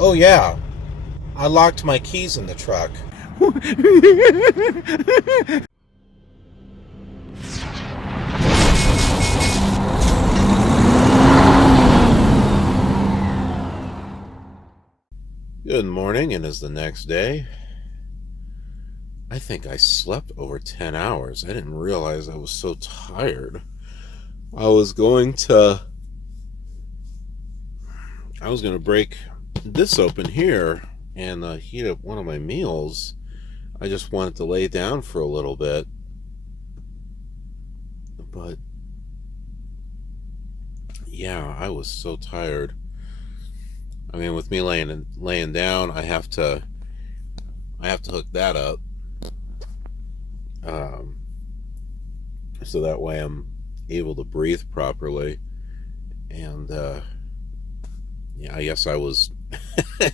Oh yeah, I locked my keys in the truck. Good morning, and it's the next day. I think I slept over 10 hours. I didn't realize I was so tired. I was going to break this open here and heat up one of my meals. I just wanted to lay down for a little bit. But yeah, I was so tired. I mean, with me laying down, I have to hook that up, so that way I'm able to breathe properly. And yeah, I guess I was as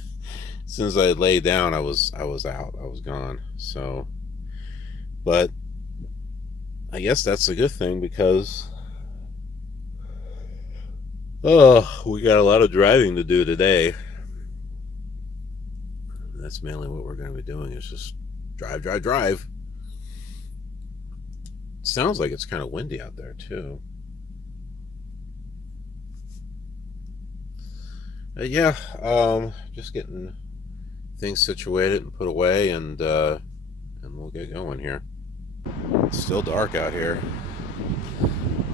soon as I laid down, I was out. I was gone. So, but I guess that's a good thing because we got a lot of driving to do today. That's mainly what we're going to be doing, is just drive. It sounds like it's kind of windy out there too. Yeah, just getting things situated and put away, and we'll get going here. It's still dark out here.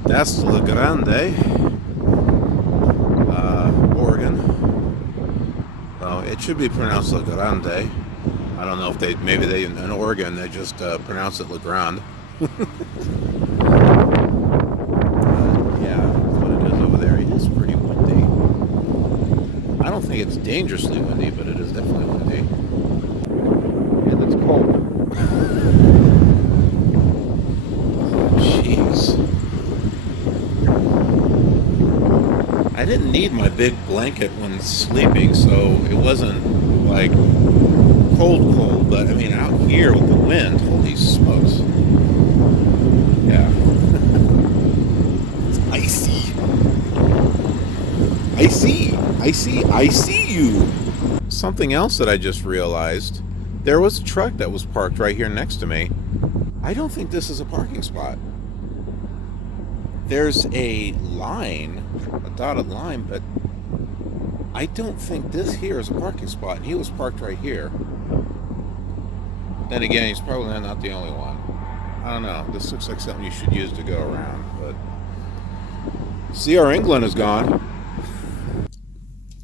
That's La Grande, Oregon. Oh, it should be pronounced La Grande. I don't know if maybe in Oregon they just pronounce it La Grande. Yeah, that's what it is over there. It is pretty windy. I don't think it's dangerously windy, but it is definitely windy. And it's cold. Jeez. I didn't need my big blanket when sleeping, so it wasn't like cold, but I mean, out here with the wind, holy smokes. Yeah. It's icy. I see you. Something else that I just realized, there was a truck that was parked right here next to me. I don't think this is a parking spot. There's a line, a dotted line, but I don't think this here is a parking spot. And he was parked right here. Then again, he's probably not the only one. I don't know. This looks like something you should use to go around. But CR England is gone.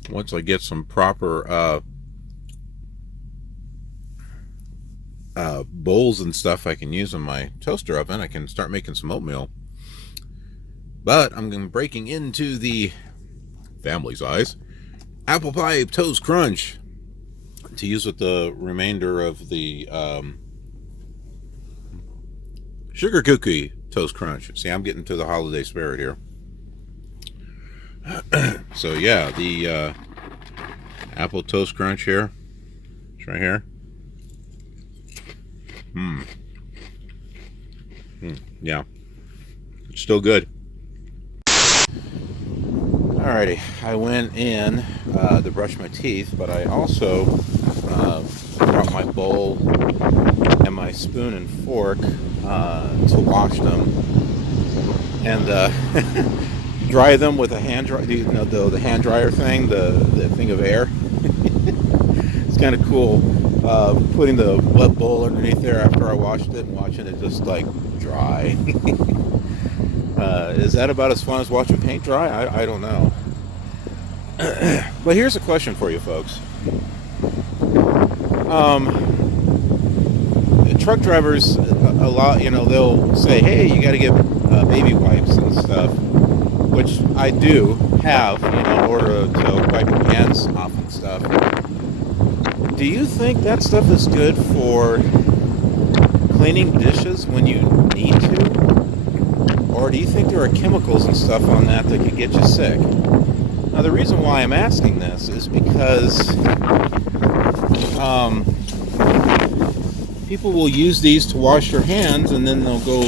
Once I get some proper bowls and stuff I can use in my toaster oven, I can start making some oatmeal. But I'm breaking into the family size apple pie toast crunch to use with the remainder of the sugar cookie toast crunch. See, I'm getting to the holiday spirit here. So yeah, the apple toast crunch here. It's right here. Yeah, it's still good. Alrighty, I went in to brush my teeth, but I also brought my bowl and my spoon and fork to wash them and dry them with a hand dryer. You know, the hand dryer thing, the thing of air. It's kind of cool. Putting the wet bowl underneath there after I washed it and watching it just like dry. Is that about as fun as watching paint dry? I don't know. But here's a question for you folks. Truck drivers, a lot, they'll say, hey, you got to get baby wipes and stuff, which I do have, in order to wipe your hands off and stuff. Do you think that stuff is good for cleaning dishes when you need to? Or do you think there are chemicals and stuff on that could get you sick? Now, the reason why I'm asking this is because people will use these to wash their hands and then they'll go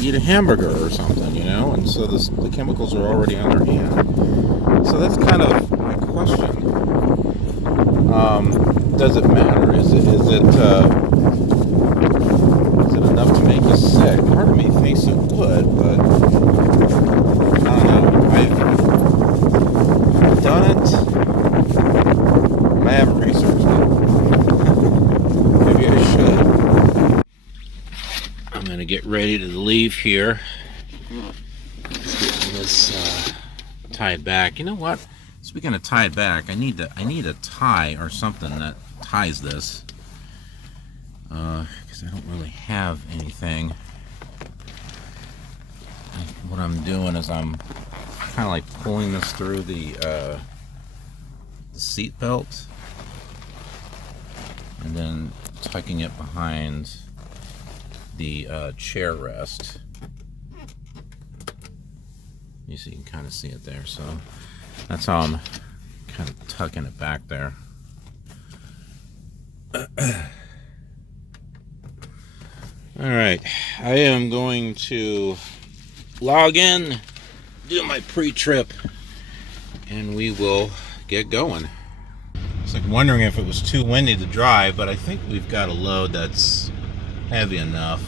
eat a hamburger or something, and so the chemicals are already on their hand. So that's kind of my question. does it matter? Is it enough to make you sick? Part of me thinks it would, but I don't know. I've done it. I haven't researched it. Maybe I should. I'm gonna get ready to leave here. Getting this tied back. You know what? Speaking of tied back, I need a tie or something that ties this. Because I don't really have anything. What I'm doing is I'm kind of like pulling this through the seat belt and then tucking it behind the chair rest. You see, you can kind of see it there. So that's how I'm kind of tucking it back there. Alright, I am going to log in, do my pre-trip, and we will get going. It's like wondering if it was too windy to drive, but I think we've got a load that's heavy enough.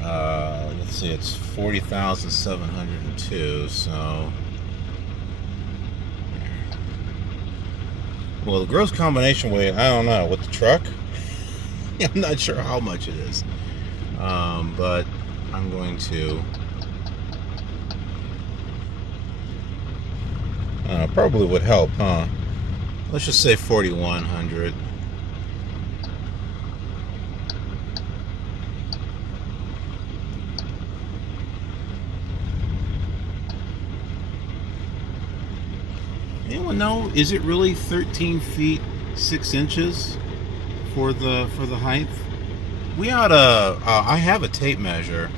Let's see, it's 40,702, so... Well, the gross combination weight, I don't know, with the truck, I'm not sure how much it is, but I'm going to probably would help, huh? Let's just say 4,100. Anyone know, is it really 13 feet 6 inches for the height? We ought to, I have a tape measure.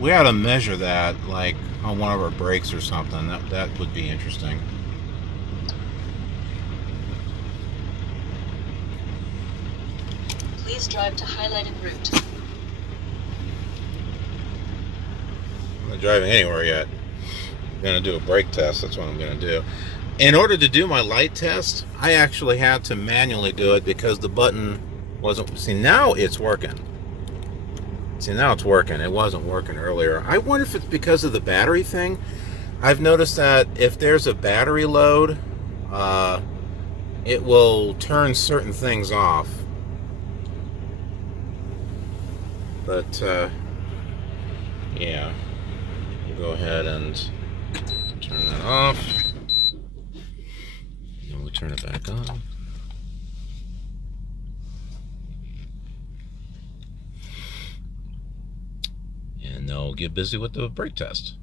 We ought to measure that like on one of our brakes or something. That would be interesting. Please drive to highlighted route. I'm not driving anywhere yet. I'm gonna do a brake test. That's what I'm gonna do. In order to do my light test, I actually had to manually do it because the button wasn't... See, now it's working. See, now it's working. It wasn't working earlier. I wonder if it's because of the battery thing. I've noticed that if there's a battery load, it will turn certain things off. But, yeah. We'll go ahead and turn that off. And we'll turn it back on. And now we'll get busy with the brake test.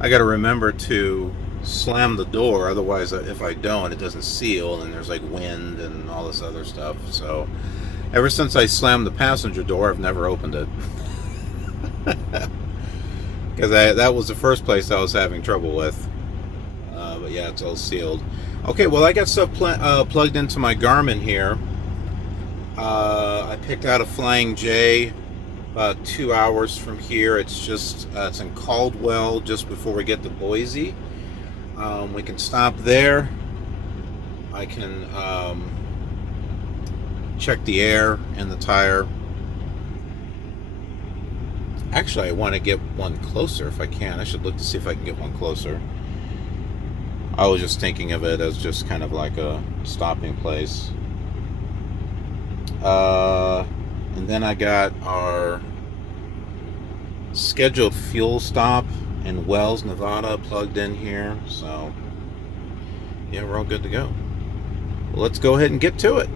I got to remember to slam the door, otherwise if I don't, it doesn't seal and there's like wind and all this other stuff. So ever since I slammed the passenger door, I've never opened it. Because that was the first place I was having trouble with. But yeah, it's all sealed. Okay, well, I got stuff plugged into my Garmin here. I picked out a Flying J about 2 hours from here. It's just it's in Caldwell, just before we get to Boise. We can stop there. I can check the air and the tire. Actually, I want to get one closer if I can. I should look to see if I can get one closer. I was just thinking of it as just kind of like a stopping place. And then I got our scheduled fuel stop in Wells, Nevada plugged in here. So, yeah, we're all good to go. Well, let's go ahead and get to it.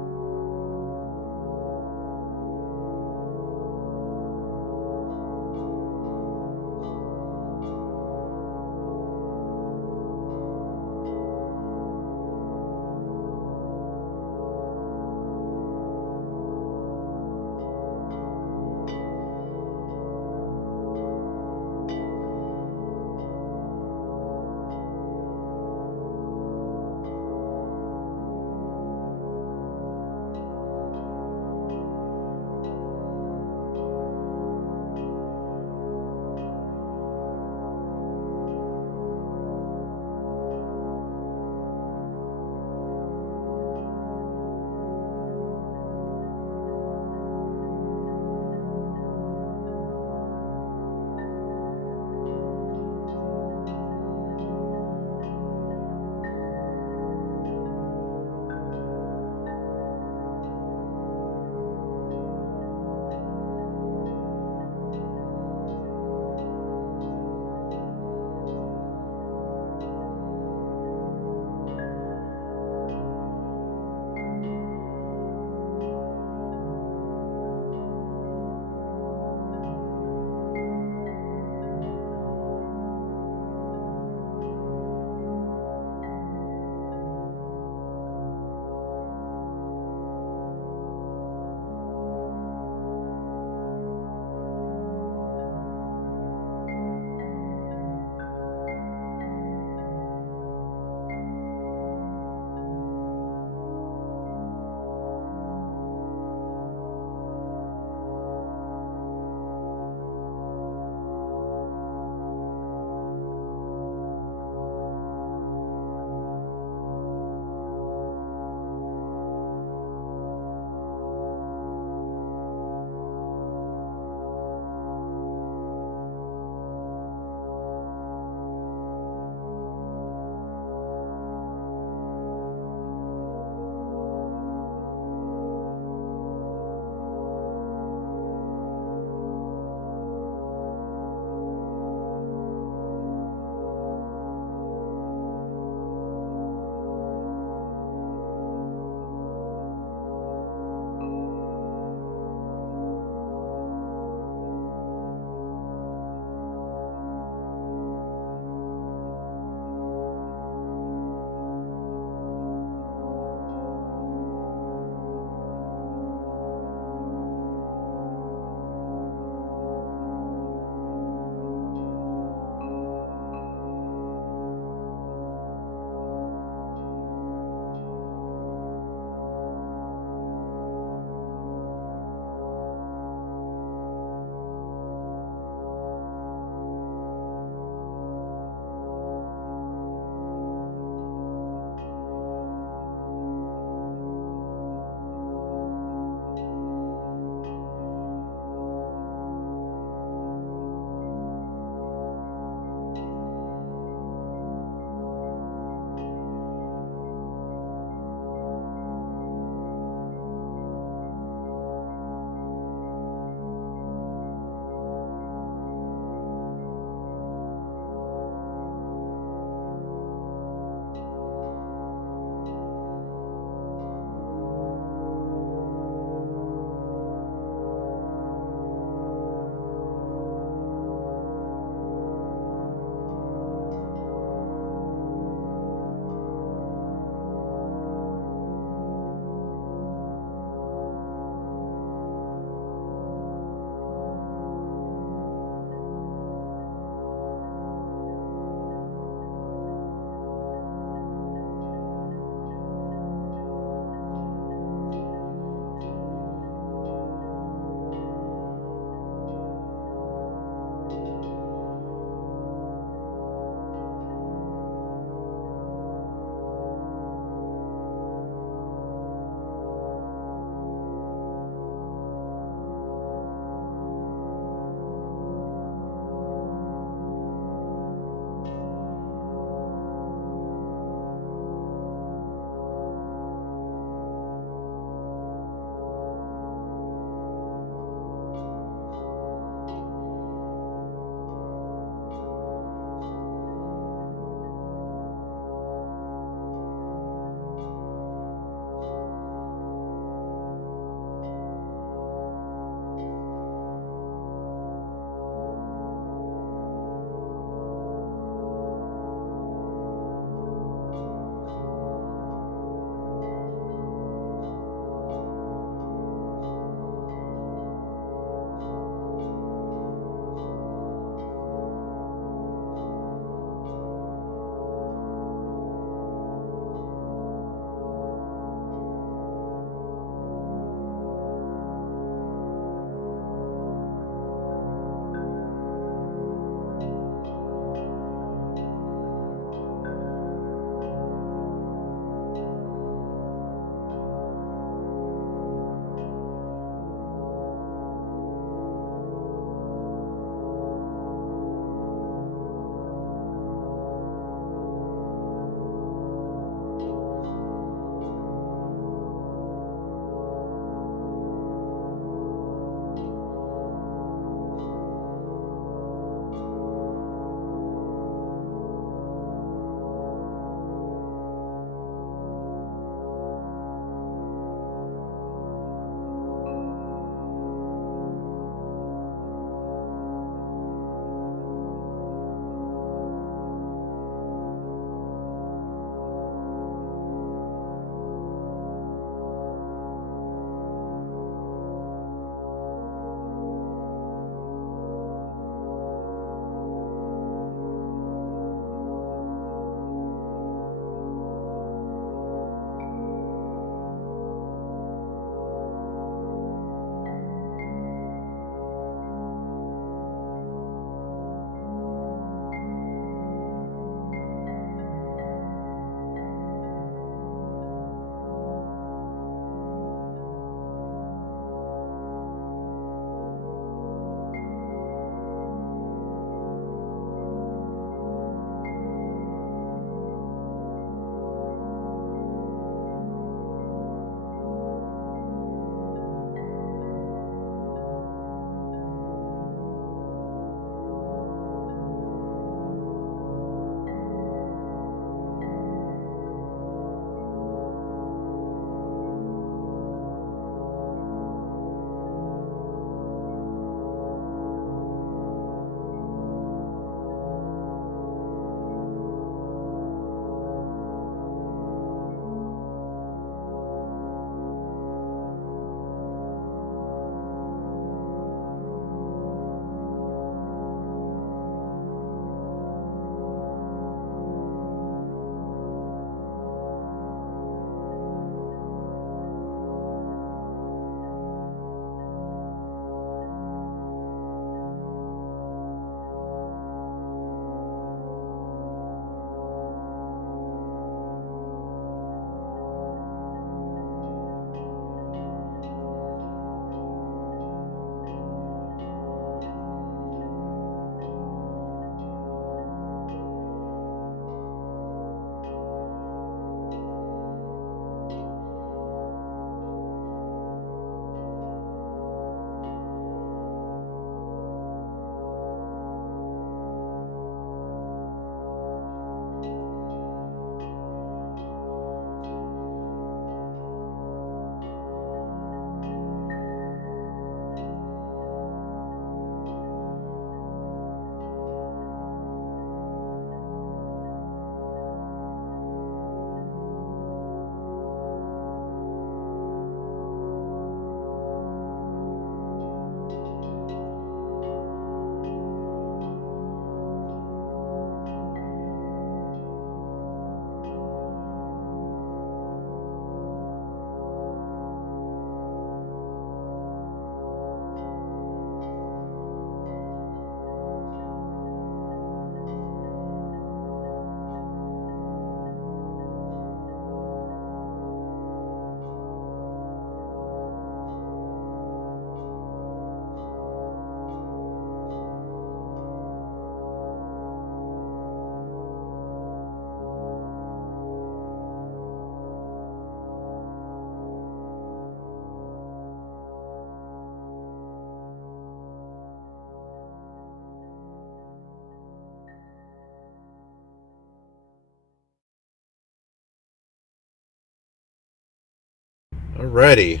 Alrighty,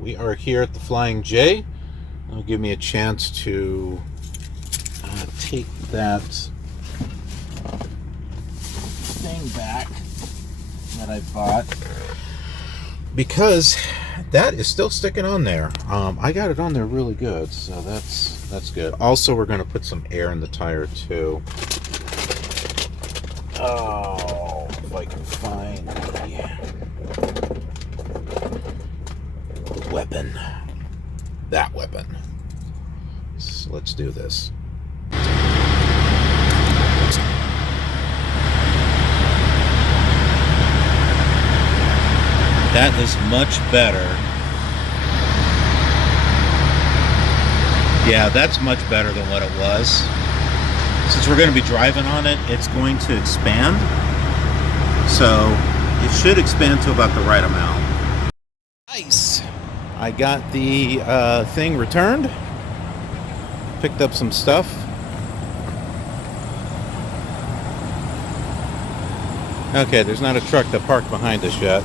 we are here at the Flying J. It'll give me a chance to take that thing back that I bought, because that is still sticking on there. I got it on there really good, so that's good. Also, we're going to put some air in the tire too. Oh, if I can find the weapon. That weapon. So let's do this. That is much better. Yeah, that's much better than what it was. Since we're going to be driving on it, it's going to expand. So it should expand to about the right amount. Nice. I got the thing returned. Picked up some stuff. Okay, there's not a truck that parked behind us yet.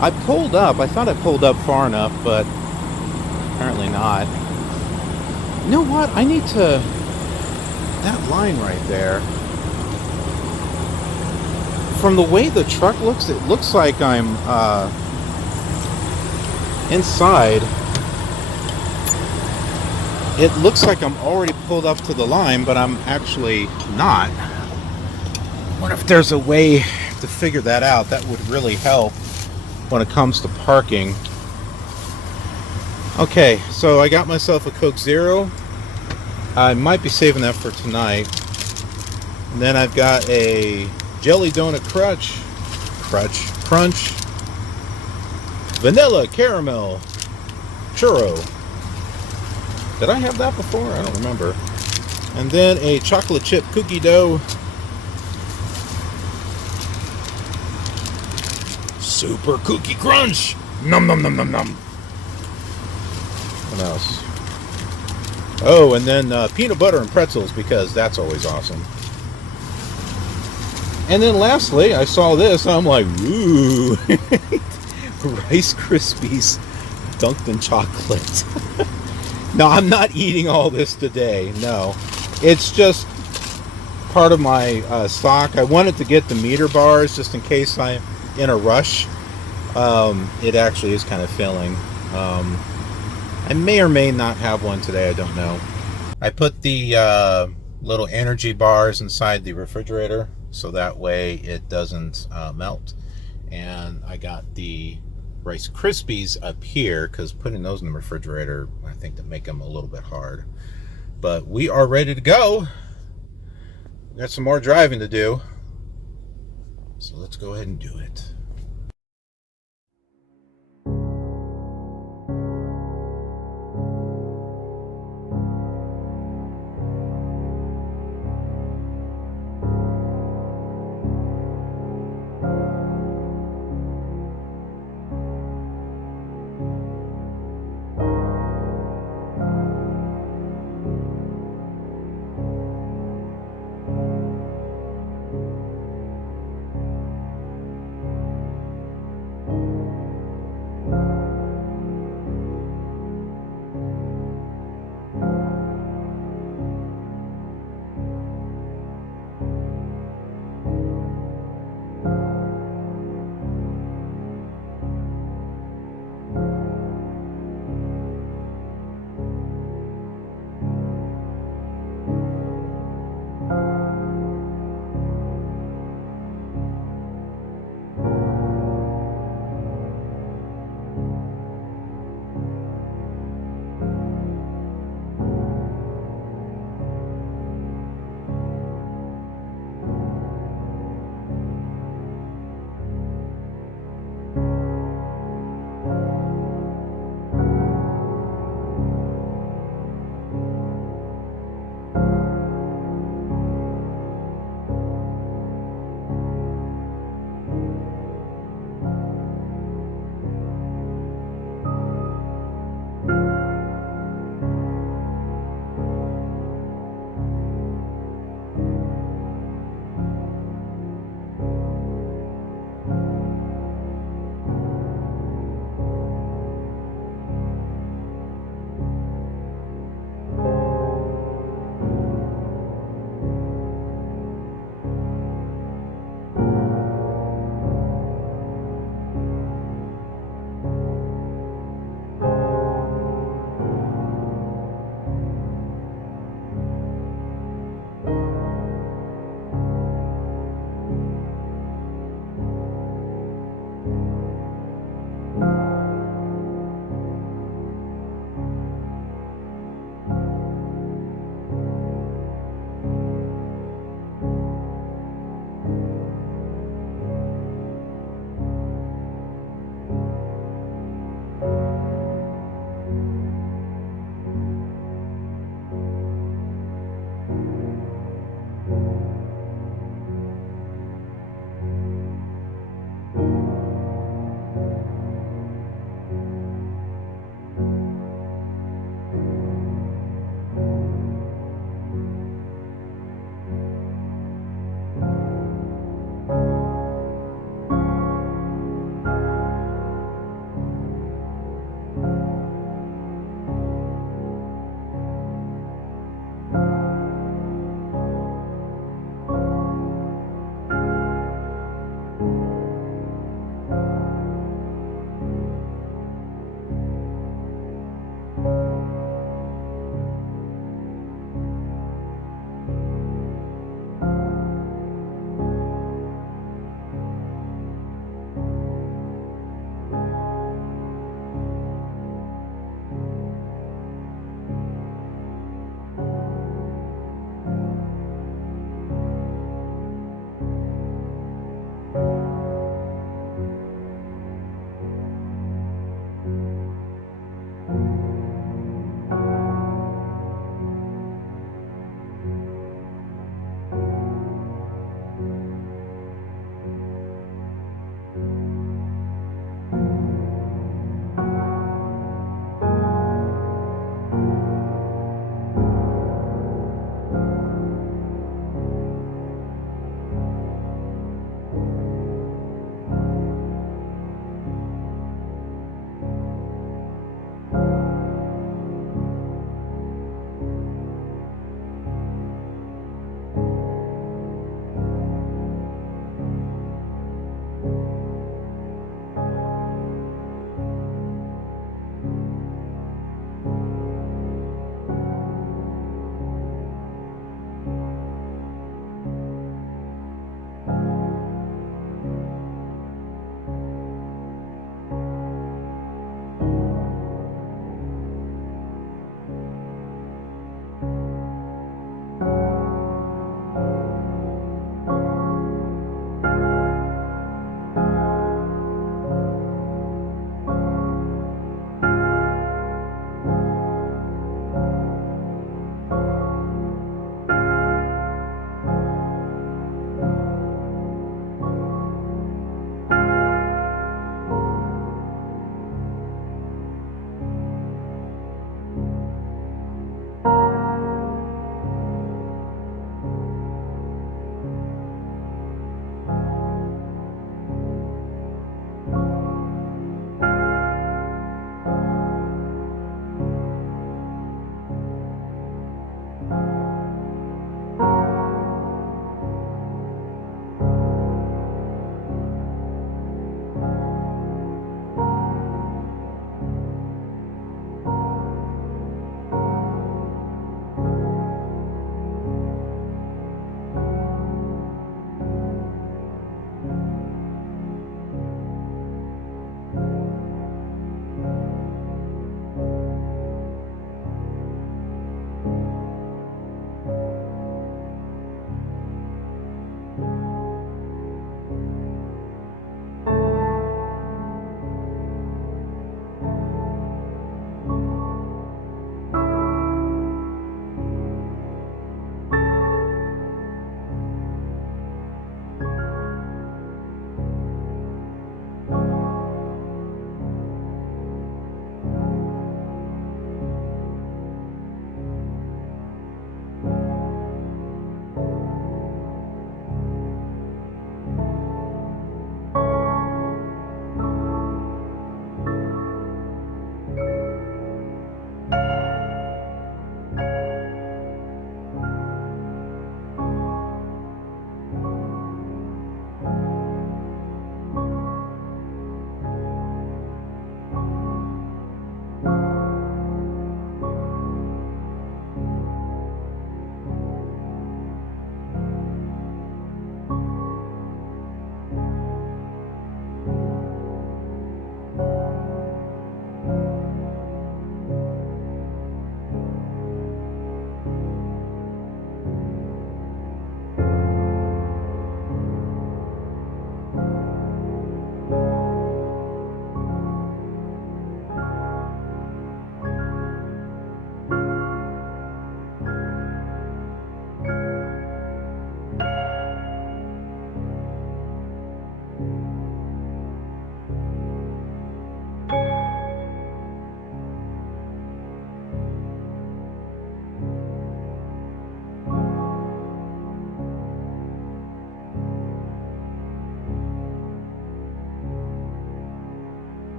I pulled up. I thought I pulled up far enough, but apparently not. You know what? I need to... That line right there. From the way the truck looks, it looks like I'm inside. It looks like I'm already pulled up to the line, but I'm actually not. I wonder if there's a way to figure that out. That would really help when it comes to parking. Okay, so I got myself a Coke Zero. I might be saving that for tonight. And then I've got a Jelly Donut Crunch, Vanilla Caramel Churro. Did I have that before? I don't remember. And then a chocolate chip cookie dough. Super Cookie Crunch. Nom nom nom nom nom. What else? Oh, and then peanut butter and pretzels, because that's always awesome. And then lastly, I saw this. I'm like, ooh. Rice Krispies dunked in chocolate. No, I'm not eating all this today. No. It's just part of my stock. I wanted to get the meter bars just in case I'm in a rush. It actually is kind of filling. I may or may not have one today. I don't know. I put the little energy bars inside the refrigerator so that way it doesn't melt. And I got the Rice Krispies up here because putting those in the refrigerator, I think, to make them a little bit hard. But we are ready to go. We got some more driving to do. So let's go ahead and do it.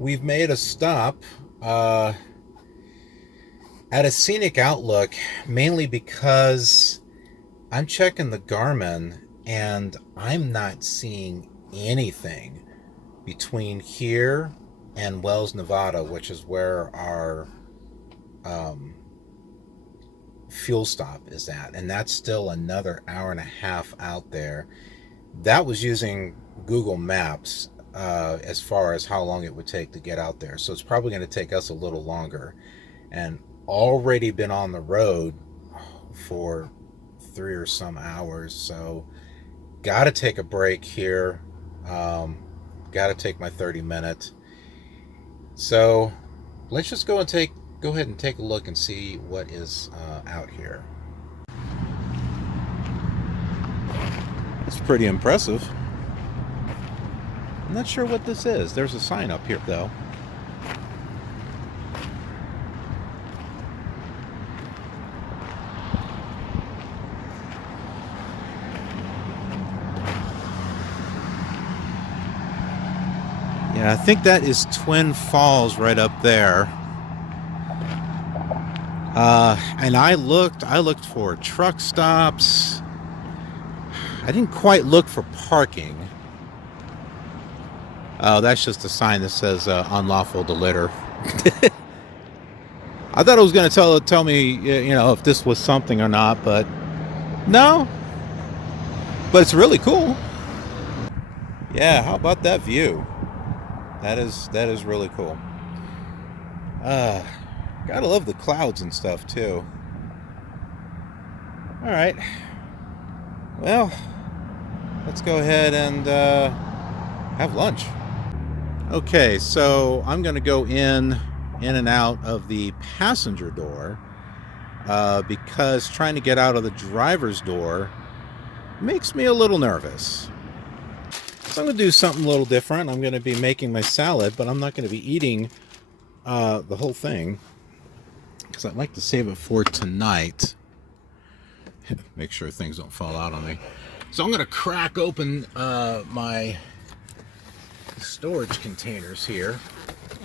We've made a stop at a scenic outlook, mainly because I'm checking the Garmin and I'm not seeing anything between here and Wells, Nevada, which is where our fuel stop is at. And that's still another hour and a half out there. That was using Google Maps as far as how long it would take to get out there. So it's probably going to take us a little longer. And already been on the road for 3 or some hours. So got to take a break here. Got to take my 30-minute. So let's just go ahead and take a look and see what is out here. It's pretty impressive. I'm not sure what this is. There's a sign up here, though. Yeah, I think that is Twin Falls right up there. And I looked for truck stops. I didn't quite look for parking. Oh, that's just a sign that says unlawful to litter. I thought it was going to tell me, you know, if this was something or not, but no. But it's really cool. Yeah, how about that view? That is really cool. Gotta love the clouds and stuff too. All right. Well, let's go ahead and have lunch. Okay, so I'm going to go in and out of the passenger door because trying to get out of the driver's door makes me a little nervous. So I'm going to do something a little different. I'm going to be making my salad, but I'm not going to be eating the whole thing because I'd like to save it for tonight. Make sure things don't fall out on me. So I'm going to crack open my storage containers here.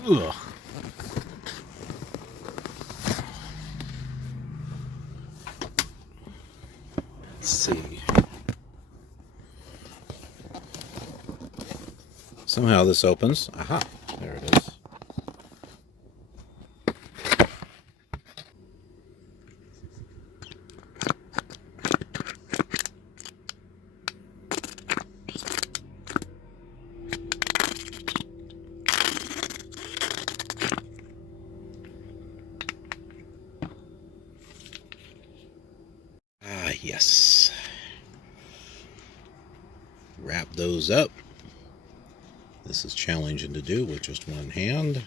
Ugh. Let's see. Somehow this opens. Aha, there it is. Yes. Wrap those up. This is challenging to do with just one hand.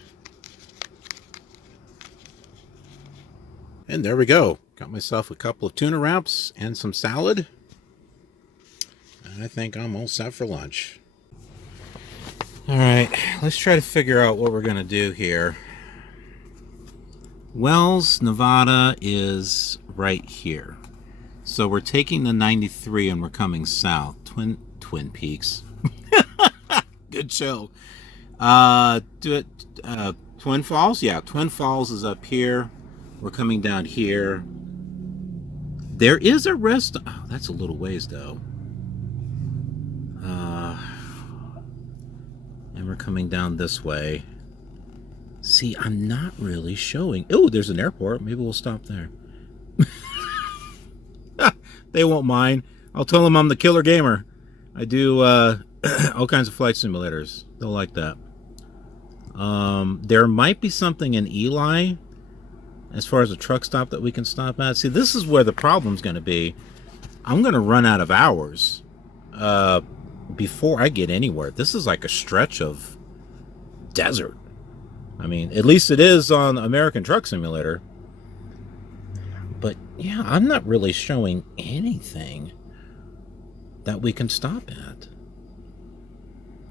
And there we go. Got myself a couple of tuna wraps and some salad. And I think I'm all set for lunch. All right, let's try to figure out what we're going to do here. Wells, Nevada is right here. So we're taking the 93 and we're coming south. Twin Peaks. Good show. Twin Falls? Yeah, Twin Falls is up here. We're coming down here. There is a rest. Oh, that's a little ways though. we're coming down this way. See, I'm not really showing. Oh, there's an airport. Maybe we'll stop there. They won't mind. I'll tell them I'm the killer gamer. I do all kinds of flight simulators. They'll like that. There might be something in Eli as far as a truck stop that we can stop at. See, this is where the problem's going to be. I'm going to run out of hours before I get anywhere. This is like a stretch of desert. I mean, at least it is on American Truck Simulator. But yeah, I'm not really showing anything that we can stop at.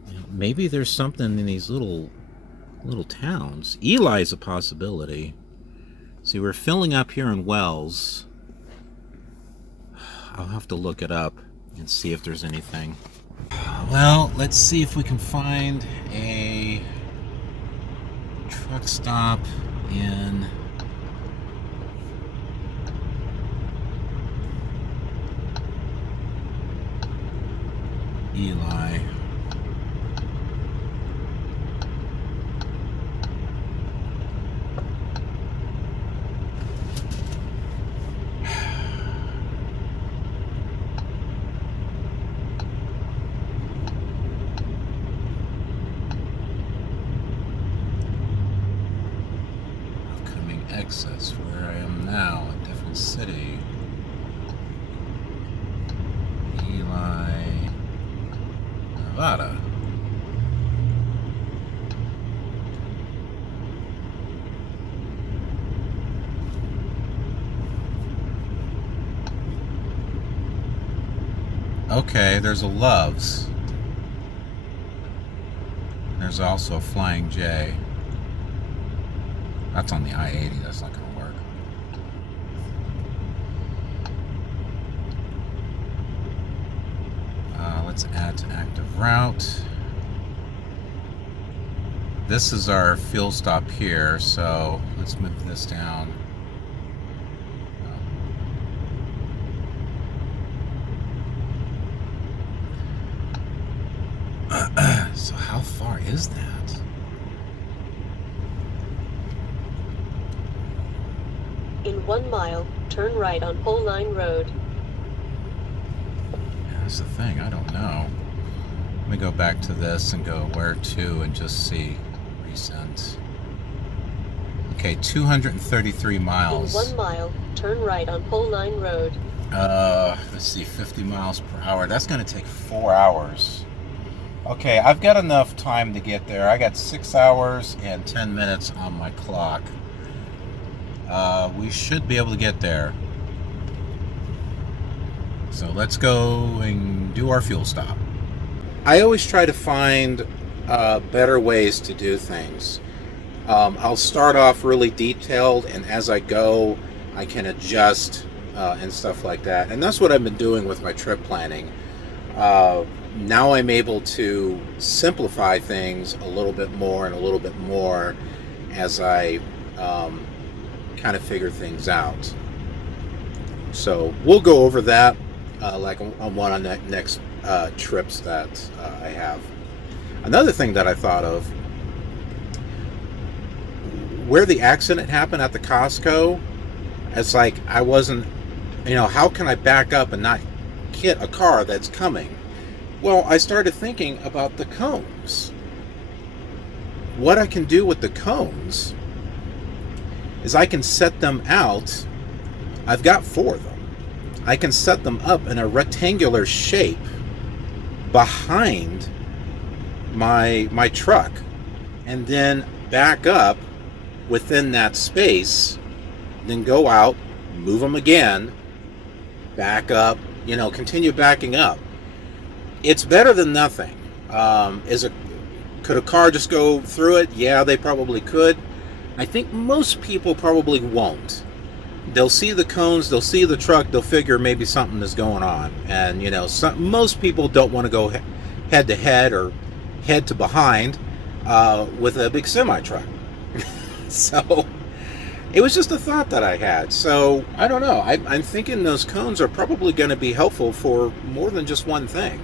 You know, maybe there's something in these little towns. Eli is a possibility. See, we're filling up here in Wells. I'll have to look it up and see if there's anything. Well, let's see if we can find a truck stop in Eli. Upcoming exits where I am now, a different city. Eli, Nevada. Okay, there's a Love's. There's also a Flying J. That's on the I-80. That's not going to work. Let's add to active route. This is our fuel stop here, so let's move this down. So how far is that? In 1 mile, turn right on Pole Line Road. Yeah, that's the thing, I don't know. Let me go back to this and go where to and just see recent. Okay, 233 miles. In 1 mile, turn right on Pole Line Road. Let's see, 50 miles per hour. That's going to take 4 hours. Okay, I've got enough time to get there. I got 6 hours and 10 minutes on my clock. We should be able to get there. So let's go and do our fuel stop. I always try to find better ways to do things. I'll start off really detailed, and as I go, I can adjust and stuff like that. And that's what I've been doing with my trip planning. Now I'm able to simplify things a little bit more and a little bit more as I kind of figure things out. So we'll go over that like on one of the next trips that I have. Another thing that I thought of, where the accident happened at the Costco, it's like I wasn't, how can I back up and not hit a car that's coming? Well, I started thinking about the cones. What I can do with the cones is I can set them out. I've got 4 of them. I can set them up in a rectangular shape behind my truck, and then back up within that space, then go out, move them again, back up, continue backing up. It's better than nothing. Could a car just go through it? Yeah, they probably could. I think most people probably won't. They'll see the cones, they'll see the truck, they'll figure maybe something is going on. And, most people don't want to go head to head or head to behind with a big semi-truck. So it was just a thought that I had. So I don't know. I'm thinking those cones are probably going to be helpful for more than just one thing.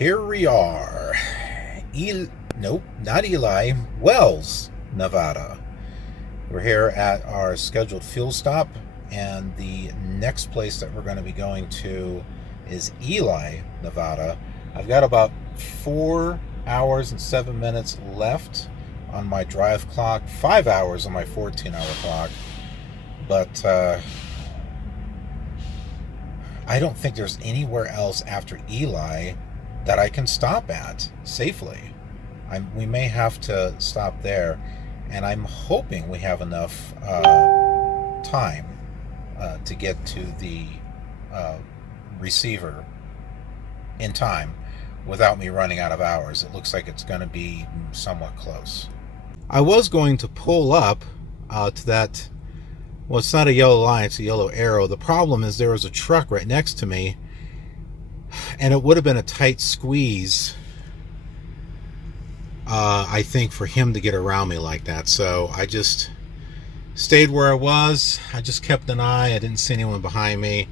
Here we are. Nope, not Eli. Wells, Nevada. We're here at our scheduled fuel stop, and the next place that we're going to be going to is Eli, Nevada. I've got about 4 hours and 7 minutes left on my drive clock, 5 hours on my 14-hour clock, but I don't think there's anywhere else after Eli that I can stop at safely. We may have to stop there, and I'm hoping we have enough time to get to the receiver in time without me running out of hours. It looks like it's going to be somewhat close. I was going to pull up to that, well, it's not a yellow line, it's a yellow arrow. The problem is there was a truck right next to me, and it would have been a tight squeeze, I think, for him to get around me like that. So I just stayed where I was. I just kept an eye. I didn't see anyone behind me.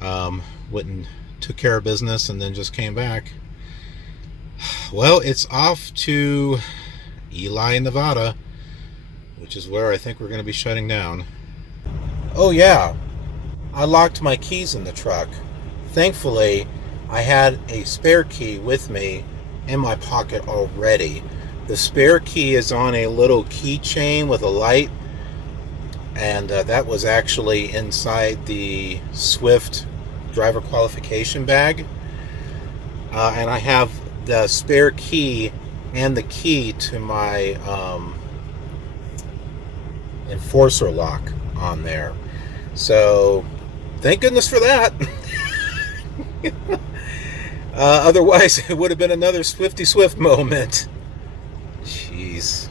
Went and took care of business and then just came back. Well, it's off to Eli, Nevada, which is where I think we're going to be shutting down. Oh yeah, I locked my keys in the truck. Thankfully, I had a spare key with me in my pocket already. The spare key is on a little keychain with a light, and that was actually inside the Swift driver qualification bag. And I have the spare key and the key to my enforcer lock on there. So, thank goodness for that. Otherwise, it would have been another Swifty Swift moment. Jeez.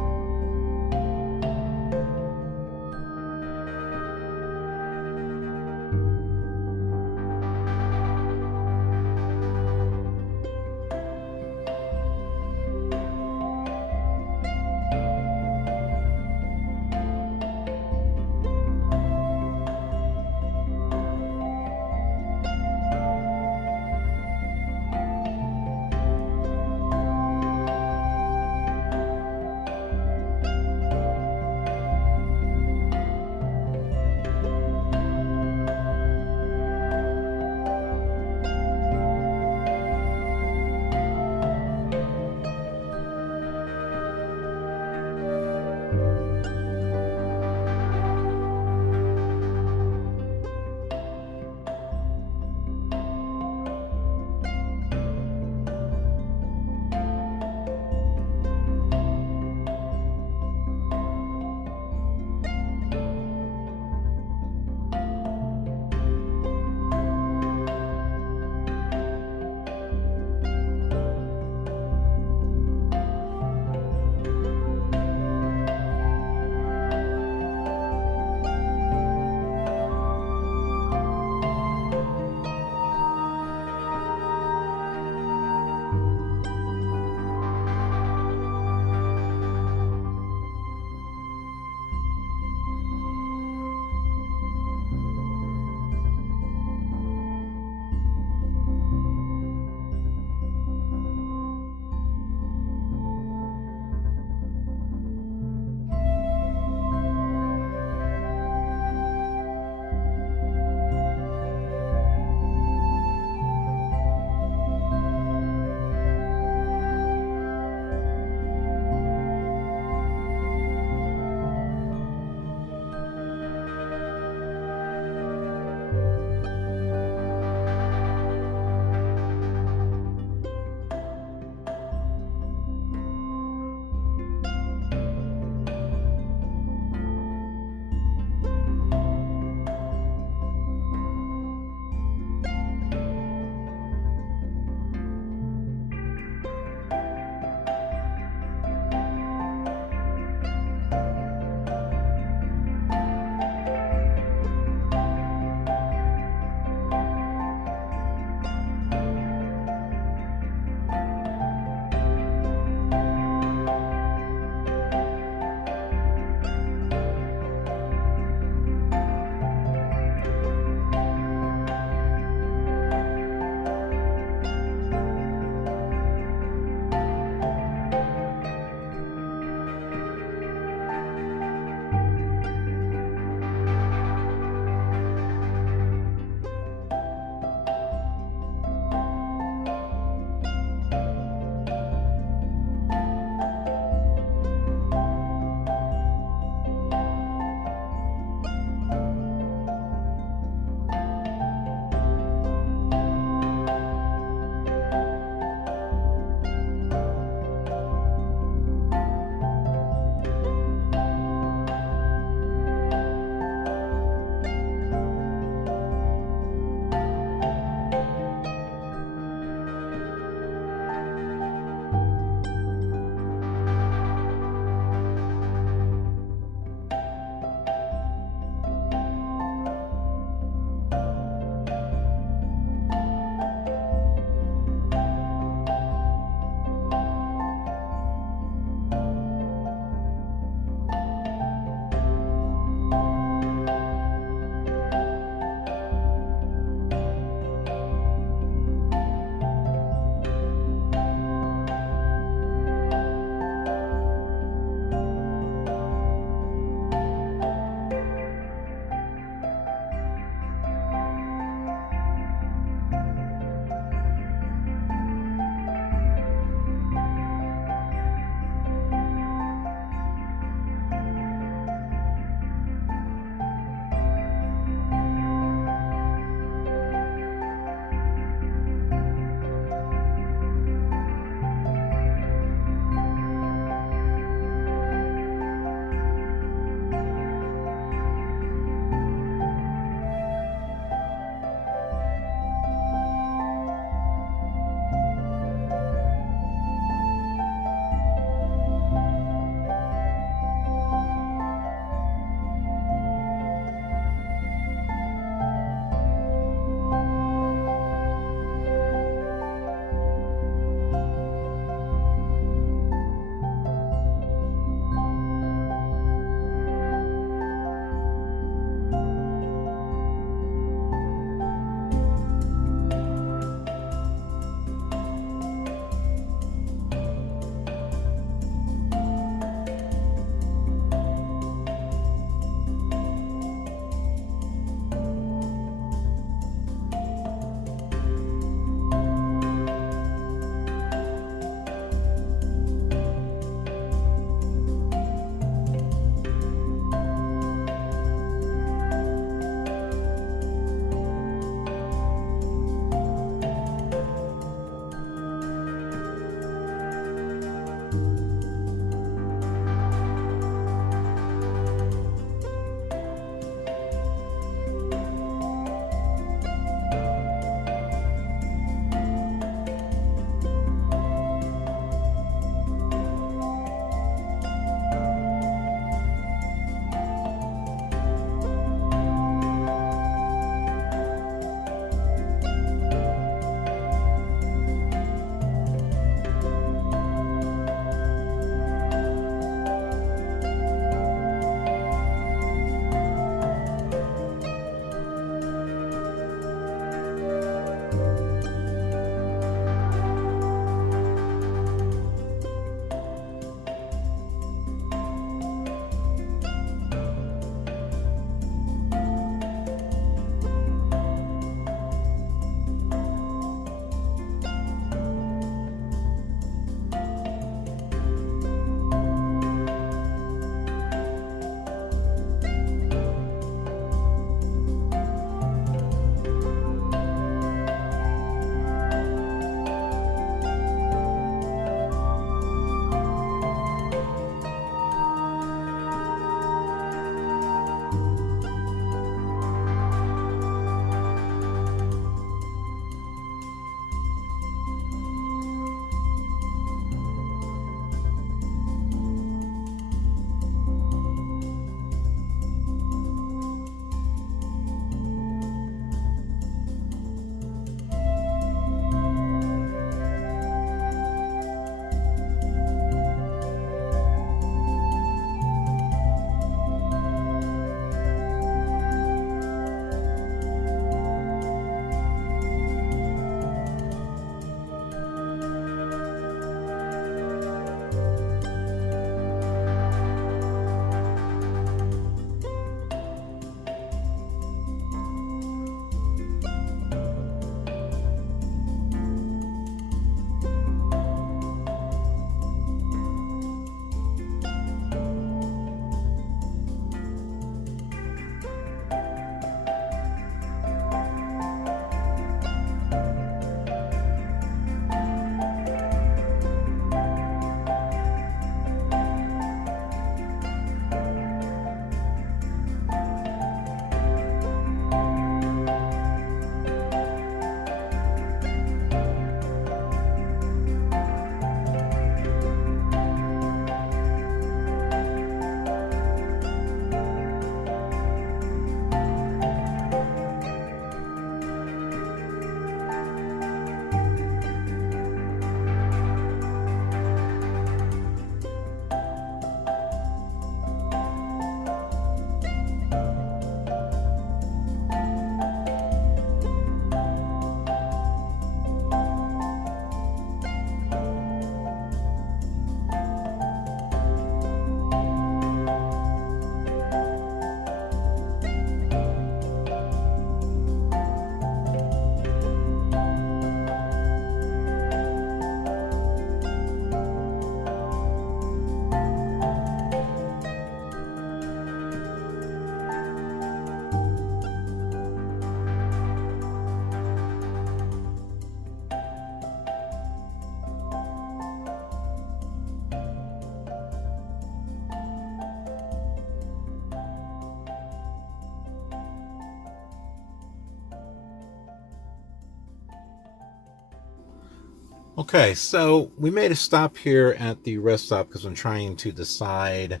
Okay, so we made a stop here at the rest stop because I'm trying to decide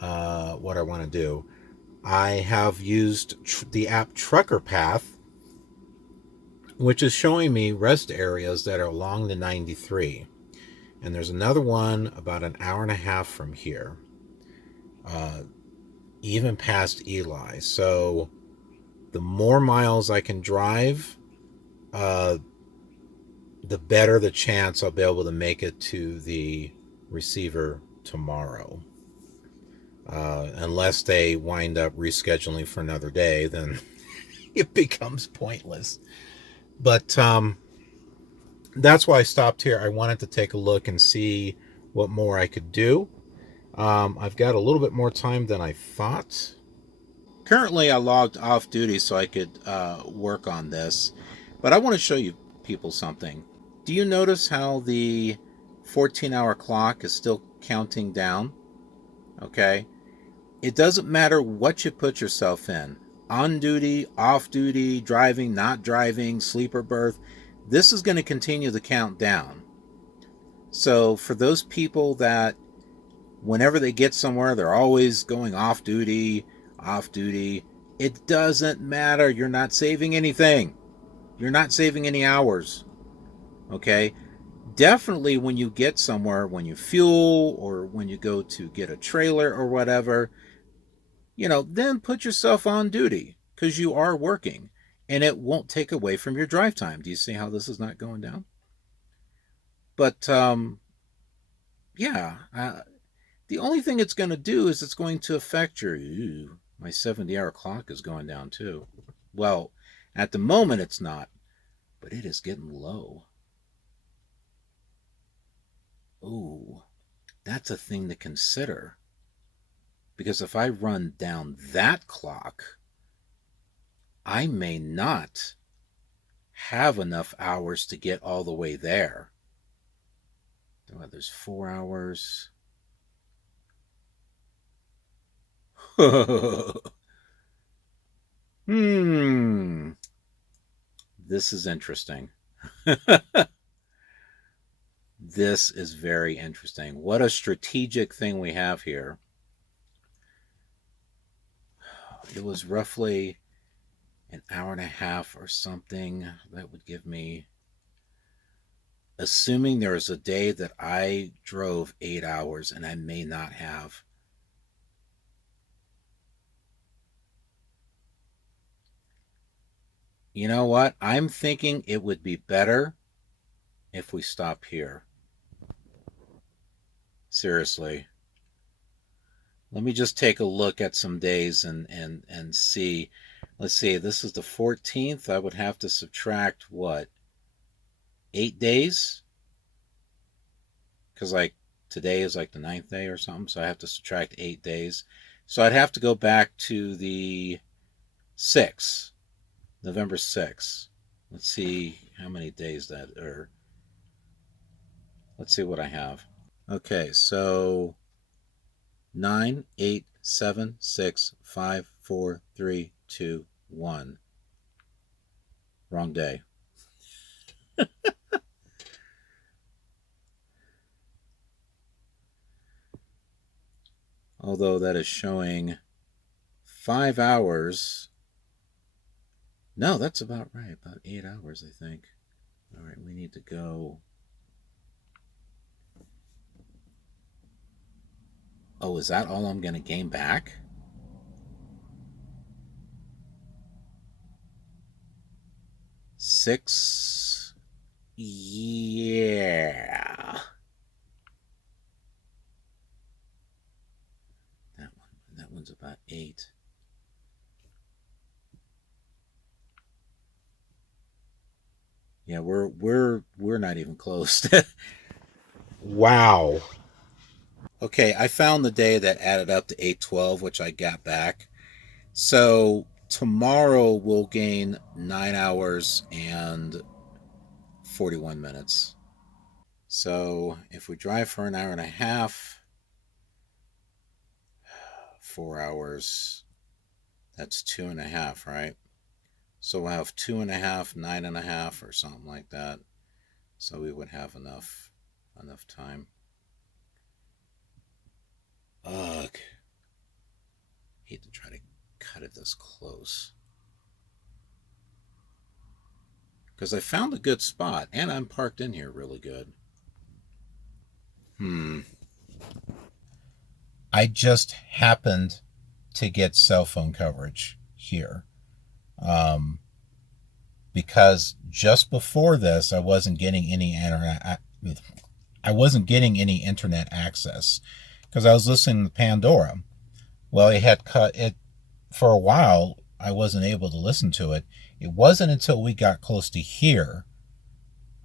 what I want to do. I have used the app Trucker Path, which is showing me rest areas that are along the 93. And there's another one about an hour and a half from here, even past Eli. So the more miles I can drive, uh, the better the chance I'll be able to make it to the receiver tomorrow. Unless they wind up rescheduling for another day, then it becomes pointless. But that's why I stopped here. I wanted to take a look and see what more I could do. I've got a little bit more time than I thought. Currently, I logged off duty so I could work on this. But I want to show you people something. Do you notice how the 14-hour clock is still counting down? Okay. It doesn't matter what you put yourself in. On duty, off duty, driving, not driving, sleeper berth. This is going to continue to count down. So for those people that whenever they get somewhere, they're always going off duty, it doesn't matter. You're not saving anything. You're not saving any hours. Okay? Definitely when you get somewhere, when you fuel or when you go to get a trailer or whatever, then put yourself on duty because you are working and it won't take away from your drive time. Do you see how this is not going down? But yeah, the only thing it's going to do is it's going to affect your. Ooh, my 70-hour clock is going down too. Well, at the moment it's not, but it is getting low. Ooh, that's a thing to consider. Because if I run down that clock, I may not have enough hours to get all the way there. There's 4 hours. This is interesting. This is very interesting. What a strategic thing we have here. It was roughly an hour and a half or something. That would give me, assuming there was a day that I drove 8 hours and I may not have. You know what? I'm thinking it would be better if we stop here. Seriously. Let me just take a look at some days and see. Let's see, this is the 14th. I would have to subtract what? 8 days? Because like today is like the 9th day or something. So I have to subtract 8 days. So I'd have to go back to the 6th, November 6th. Let's see how many days that are. Let's see what I have. Okay, so 9, 8, 7, 6, 5, 4, 3, 2, 1. Wrong day. Although that is showing 5 hours. No, that's about right. About 8 hours, I think. All right, we need to go. Oh, is that all I'm going to gain back? Six. Yeah. That one's about 8. Yeah, we're not even close. Wow. Okay, I found the day that added up to 812, which I got back. So tomorrow we'll gain 9 hours and 41 minutes. So if we drive for an hour and a half, 4 hours, that's 2.5, right? So we'll have 2.5, 9.5, or something like that. so we would have enough time. Ugh. Hate to try to cut it this close. Because I found a good spot, and I'm parked in here really good. I just happened to get cell phone coverage here. Because just before this, I wasn't getting any internet. I wasn't getting any internet access because I was listening to Pandora. Well, it had cut it for a while. I wasn't able to listen to it. It wasn't until we got close to here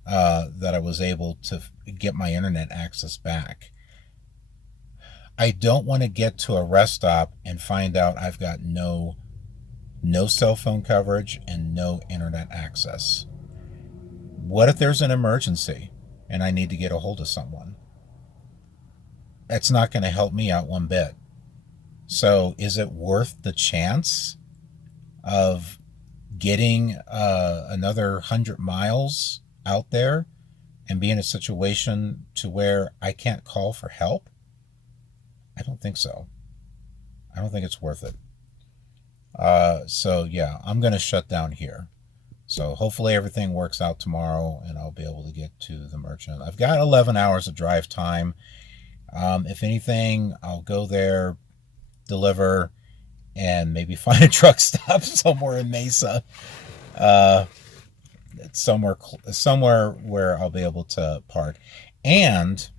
that I was able to get my internet access back. I don't want to get to a rest stop and find out I've got no cell phone coverage and no internet access. What if there's an emergency and I need to get a hold of someone? That's not going to help me out one bit. So is it worth the chance of getting another 100 miles out there and be in a situation to where I can't call for help? I don't think so. I don't think it's worth it. So yeah, I'm going to shut down here. So hopefully everything works out tomorrow and I'll be able to get to the merchant. I've got 11 hours of drive time. If anything, I'll go there, deliver, and maybe find a truck stop somewhere in Mesa. Somewhere where I'll be able to park. And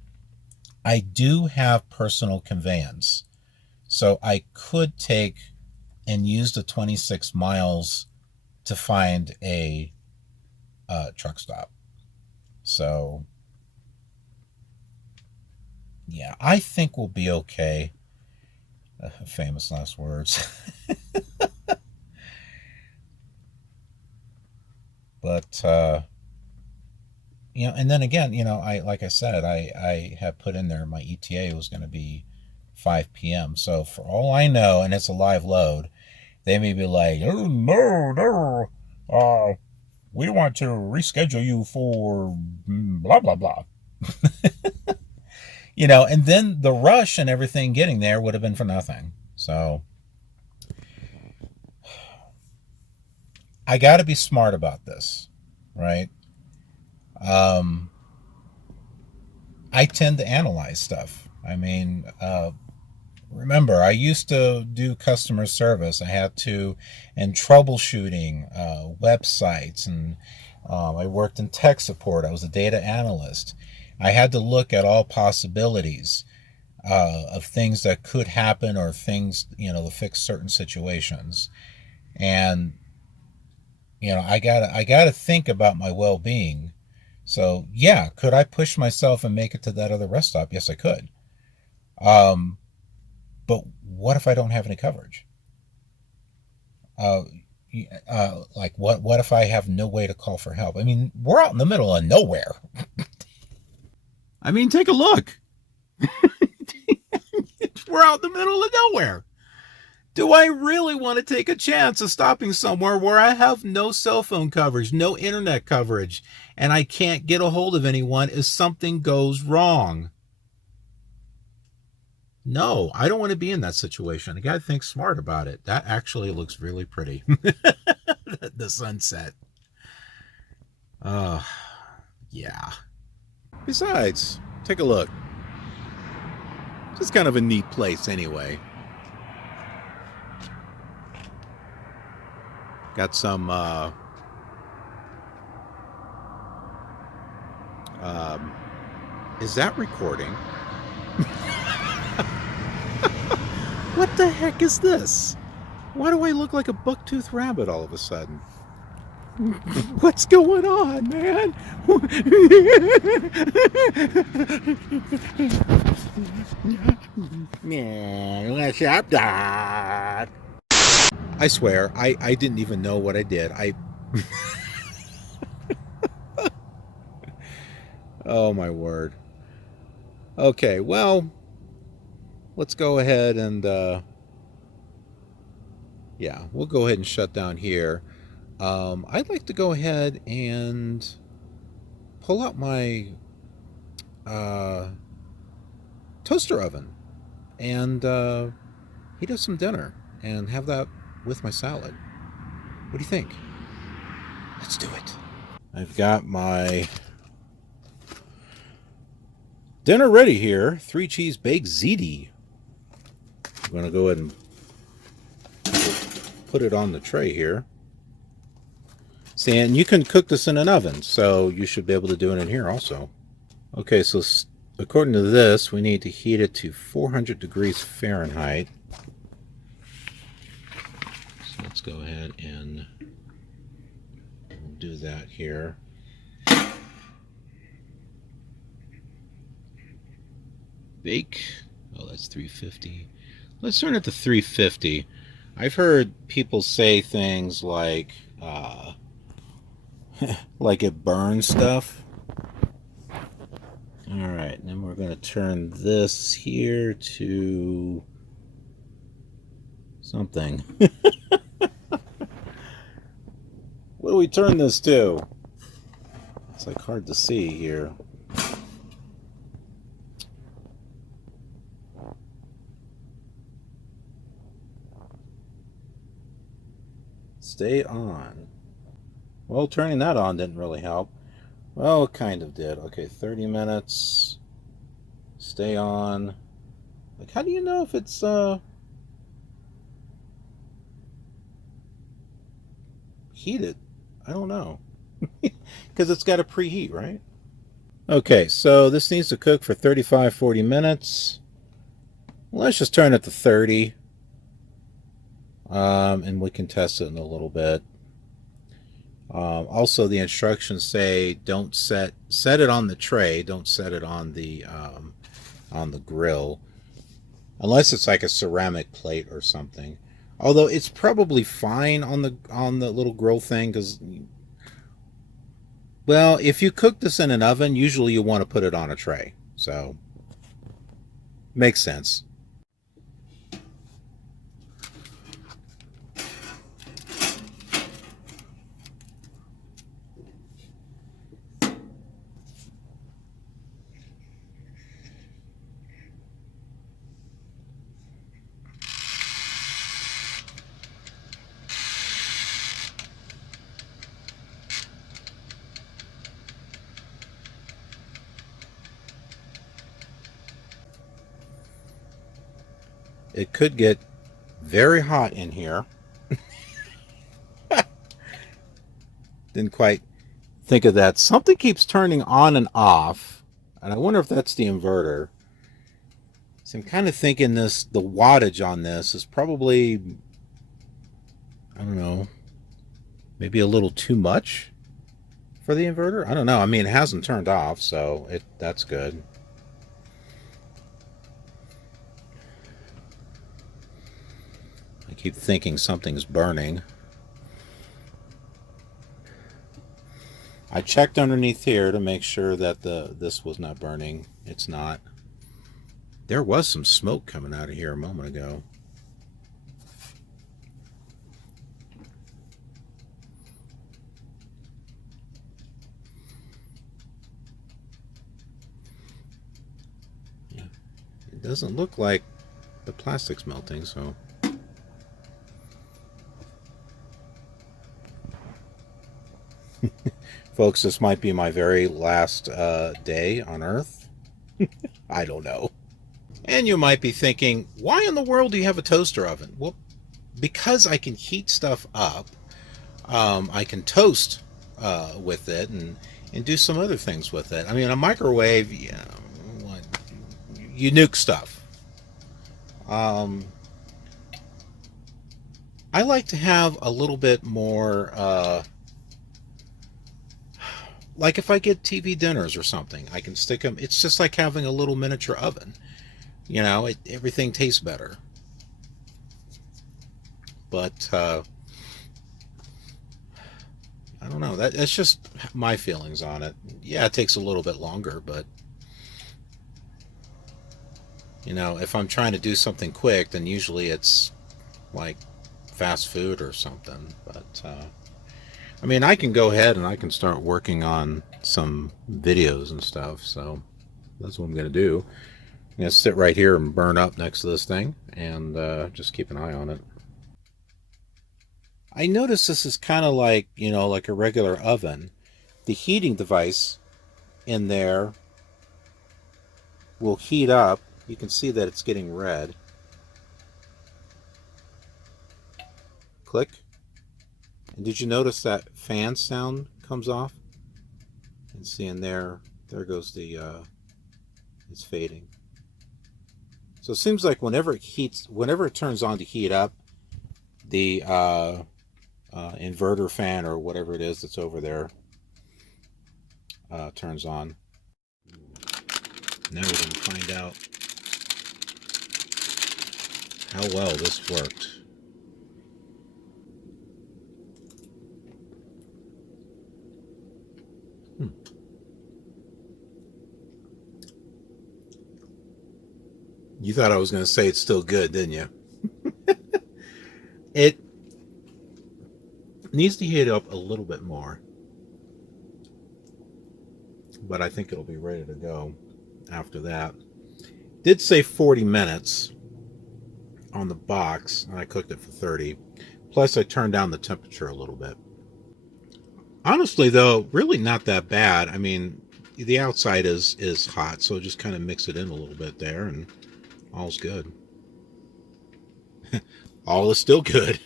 I do have personal conveyance. So I could take and use the 26 miles to find a truck stop. So, yeah, I think we'll be okay. Famous last words. But, and then again, like I said, I have put in there my ETA was going to be 5 p.m. So for all I know, and it's a live load, they may be like, oh, no, we want to reschedule you for blah, blah, blah. And then the rush and everything getting there would have been for nothing. So I got to be smart about this, right? I tend to analyze stuff. I mean, remember, I used to do customer service. I had to, and troubleshooting websites, and I worked in tech support. I was a data analyst. I had to look at all possibilities of things that could happen or things, to fix certain situations. And, I gotta think about my well-being. So yeah, could I push myself and make it to that other rest stop? Yes, I could. But what if I don't have any coverage? Like what if I have no way to call for help? I mean, we're out in the middle of nowhere. I mean, take a look. We're out in the middle of nowhere. Do I really want to take a chance of stopping somewhere where I have no cell phone coverage, no internet coverage, and I can't get a hold of anyone if something goes wrong? No, I don't want to be in that situation. I got to think smart about it. That actually looks really pretty. The sunset. Yeah. Besides, take a look. It's kind of a neat place anyway. Got some is that recording? What the heck is this? Why do I look like a buck-toothed rabbit all of a sudden? What's going on, man? I swear, I didn't even know what I did. Oh my word. Okay, well, let's go ahead and yeah, we'll go ahead and shut down here. I'd like to go ahead and pull out my toaster oven and heat up some dinner and have that with my salad. What do you think? Let's do it. I've got my dinner ready here. 3 cheese baked ziti. I'm going to go ahead and put it on the tray here. See, and you can cook this in an oven, so you should be able to do it in here also. Okay, so according to this, we need to heat it to 400 degrees Fahrenheit. So let's go ahead and do that here. Bake. Oh, that's 350. Let's turn it to 350. I've heard people say things like like it burns stuff. All right, then we're going to turn this here to something. What do we turn this to? It's like hard to see here. Stay on. Well, turning that on didn't really help. Well, it kind of did. Okay, 30 minutes. Stay on. Like, how do you know if it's heated? I don't know. Because it's got a preheat, right? Okay, so this needs to cook for 35-40 minutes. Let's just turn it to 30. And we can test it in a little bit. Also, the instructions say don't set it on the tray. Don't set it on the grill, unless it's like a ceramic plate or something. Although it's probably fine on the little grill thing, because, well, if you cook this in an oven, usually you want to put it on a tray. So makes sense. It could get very hot in here. Didn't quite think of that. Something keeps turning on and off, and I wonder if that's the inverter. So I'm kind of thinking the wattage on this is probably, I don't know, maybe a little too much for the inverter. I don't know. I mean, it hasn't turned off, so that's good. I keep thinking something's burning. I checked underneath here to make sure that this was not burning. It's not. There was some smoke coming out of here a moment ago. Yeah. It doesn't look like the plastic's melting, so. Folks, this might be my very last day on Earth. I don't know. And you might be thinking, why in the world do you have a toaster oven? Well, because I can heat stuff up. I can toast with it and do some other things with it. I mean, a microwave, you nuke stuff. I like to have a little bit more... like if I get TV dinners or something, I can stick them. It's just like having a little miniature oven. You know, everything tastes better. But I don't know. That's just my feelings on it. Yeah, it takes a little bit longer, but you know, if I'm trying to do something quick, then usually it's like fast food or something. But I mean, I can go ahead and I can start working on some videos and stuff. So that's what I'm going to do. I'm going to sit right here and burn up next to this thing and just keep an eye on it. I notice this is kind of like, like a regular oven. The heating device in there will heat up. You can see that it's getting red. Click. And did you notice that fan sound comes off? And seeing there goes the, it's fading. So it seems like whenever it turns on to heat up, the inverter fan or whatever it is that's over there turns on. Now we're going to find out how well this worked. You thought I was going to say it's still good, didn't you? It needs to heat up a little bit more, but I think it'll be ready to go after that. Did say 40 minutes on the box, and I cooked it for 30. Plus, I turned down the temperature a little bit. Honestly, though, really not that bad. I mean, the outside is hot, so just kind of mix it in a little bit there, and all's good. All is still good.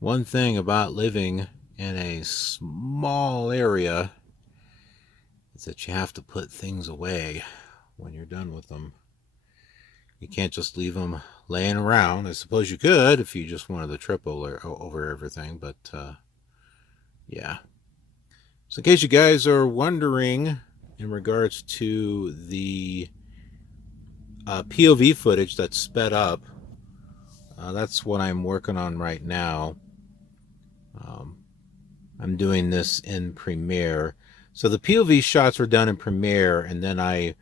One thing about living in a small area is that you have to put things away when you're done with them. You can't just leave them laying around. I suppose you could if you just wanted to trip over everything, but yeah. So in case you guys are wondering in regards to the POV footage that's sped up, that's what I'm working on right now. I'm doing this in Premiere. So the POV shots were done in Premiere, and then I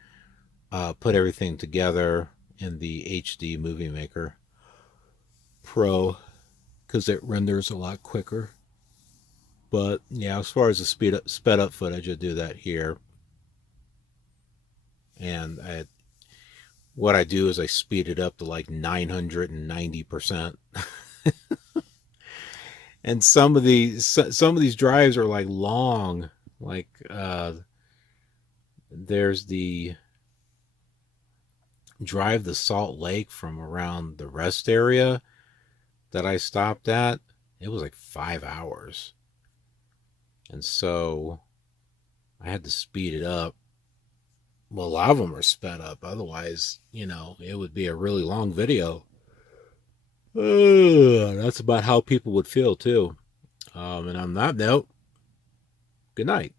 put everything together in the HD Movie Maker Pro because it renders a lot quicker. But yeah, as far as the sped up footage, I do that here. And what I do is I speed it up to like 990%. And some of these drives are like long. Like there's the drive to Salt Lake from around the rest area that I stopped at. It was like 5 hours. And so I had to speed it up. Well, a lot of them are sped up. Otherwise, it would be a really long video. That's about how people would feel too. And on that note, good night.